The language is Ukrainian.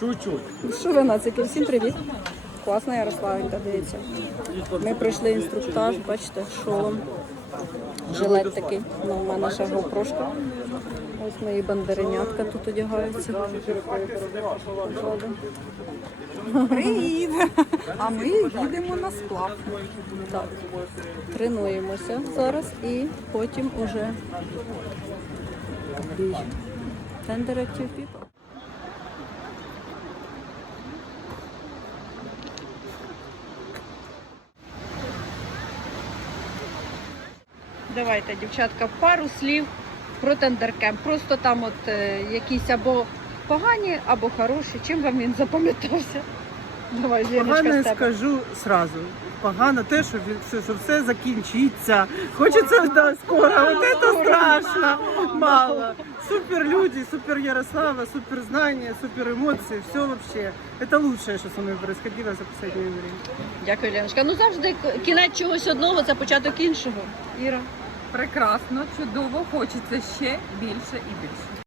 Чуть-чуть. Ну Що ви нацики? Всім привіт. Класна Ярославенька, дивіться. Ми пройшли інструктаж, бачите, шолом. Жилет такий. Ну, у мене ще гопрошка. Ось мої бандеринятка тут одягаються. Привіт! А ми їдемо на сплав. Так, тренуємося зараз і потім уже. Tender Active People. Давайте, дівчатка, пару слів про тендеркемп. Просто там от е, якісь або погані, або хороші. Чим вам він запам'ятався? Давай, Женечка, Погано з тебе. скажу сразу. Погано те, що, від- що, що все закінчиться. Хочеться да, скоро. От це страшно. Мало. Супер люди, супер Ярослава, супер знания, супер емоції. Все вообще. Это лучшее, що со мною происходило за последнее время. Дякую, Леночка. Ну завжди к- кінець чогось одного це початок іншого. Іра. Прекрасно, чудово, хочеться ще більше і більше.